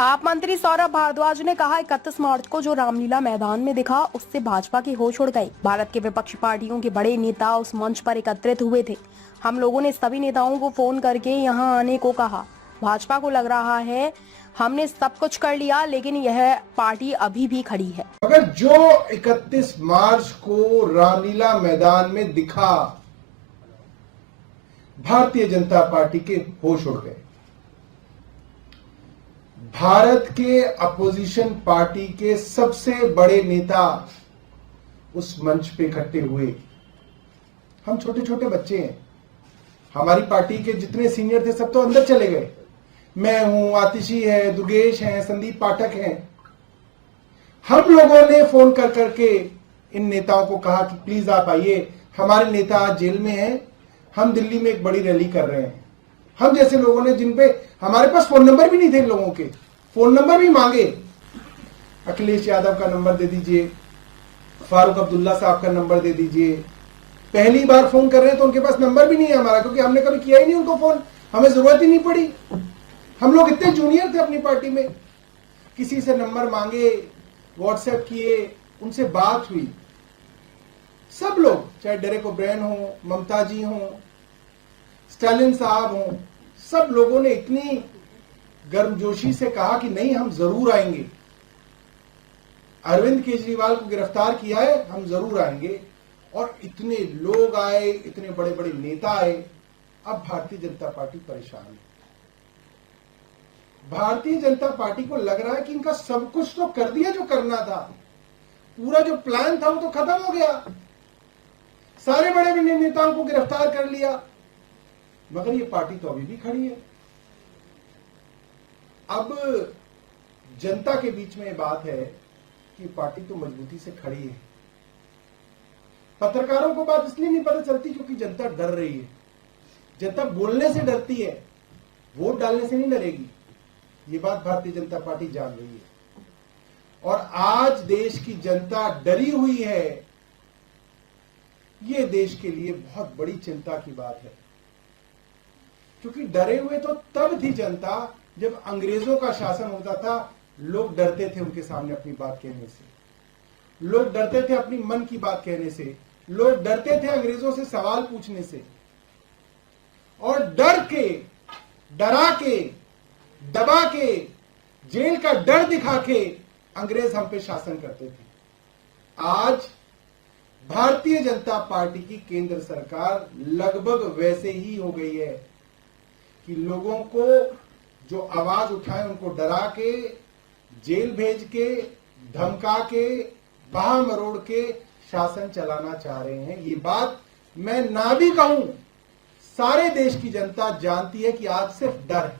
आप मंत्री सौरभ भारद्वाज ने कहा 31 मार्च को जो रामलीला मैदान में दिखा उससे भाजपा की होश उड़ गई। भारत के विपक्षी पार्टियों के बड़े नेता उस मंच पर एकत्रित हुए थे। हम लोगों ने सभी नेताओं को फोन करके यहां आने को कहा। भाजपा को लग रहा है हमने सब कुछ कर लिया, लेकिन यह पार्टी अभी भी खड़ी है। अगर जो 31 मार्च को रामलीला मैदान में दिखा, भारतीय जनता पार्टी के होश उड़ गए। भारत के अपोजिशन पार्टी के सबसे बड़े नेता उस मंच पे इकट्ठे हुए। हम छोटे छोटे बच्चे हैं, हमारी पार्टी के जितने सीनियर थे सब तो अंदर चले गए। मैं हूं, आतिशी है, दुर्गेश है, संदीप पाठक हैं। हम लोगों ने फोन कर करके इन नेताओं को कहा कि प्लीज आप आइए, हमारे नेता आज जेल में हैं, हम दिल्ली में एक बड़ी रैली कर रहे हैं। हम जैसे लोगों ने, जिन पे हमारे पास फोन नंबर भी नहीं थे, लोगों के फोन नंबर भी मांगे। अखिलेश यादव का नंबर दे दीजिए, फारूक अब्दुल्ला साहब का नंबर दे दीजिए। पहली बार फोन कर रहे हैं तो उनके पास नंबर भी नहीं है हमारा, क्योंकि हमने कभी किया ही नहीं उनको फोन, हमें जरूरत ही नहीं पड़ी। हम लोग इतने जूनियर थे अपनी पार्टी में, किसी से नंबर मांगे, व्हाट्सएप किए, उनसे बात हुई। सब लोग, चाहे डेरेक ओब्रायन हो, ममता जी हो, स्टालिन साहब हो, सब लोगों ने इतनी गर्मजोशी से कहा कि नहीं, हम जरूर आएंगे। अरविंद केजरीवाल को गिरफ्तार किया है, हम जरूर आएंगे। और इतने लोग आए, इतने बड़े बड़े नेता आए। अब भारतीय जनता पार्टी परेशान है। भारतीय जनता पार्टी को लग रहा है कि इनका सब कुछ तो कर दिया जो करना था, पूरा जो प्लान था वो तो खत्म हो गया, सारे बड़े बड़े नेताओं को गिरफ्तार कर लिया, मगर ये पार्टी तो अभी भी खड़ी है। अब जनता के बीच में ये बात है कि पार्टी तो मजबूती से खड़ी है। पत्रकारों को बात इसलिए नहीं पता चलती क्योंकि जनता डर रही है। जनता बोलने से डरती है, वोट डालने से नहीं डरेगी। ये बात भारतीय जनता पार्टी जान रही है। और आज देश की जनता डरी हुई है। ये देश के लिए बहुत बड़ी चिंता की बात है, क्योंकि डरे हुए तो तब थी जनता जब अंग्रेजों का शासन होता था। लोग डरते थे उनके सामने अपनी बात कहने से, लोग डरते थे अपनी मन की बात कहने से, लोग डरते थे अंग्रेजों से सवाल पूछने से। और डर के, डरा के, दबा के, जेल का डर दिखा के अंग्रेज हम पे शासन करते थे। आज भारतीय जनता पार्टी की केंद्र सरकार लगभग वैसे ही हो गई है कि लोगों को जो आवाज उठाए उनको डरा के, जेल भेज के, धमका के, बाह मरोड़ के शासन चलाना चाह रहे हैं। ये बात मैं ना भी कहूं, सारे देश की जनता जानती है कि आज सिर्फ डर है।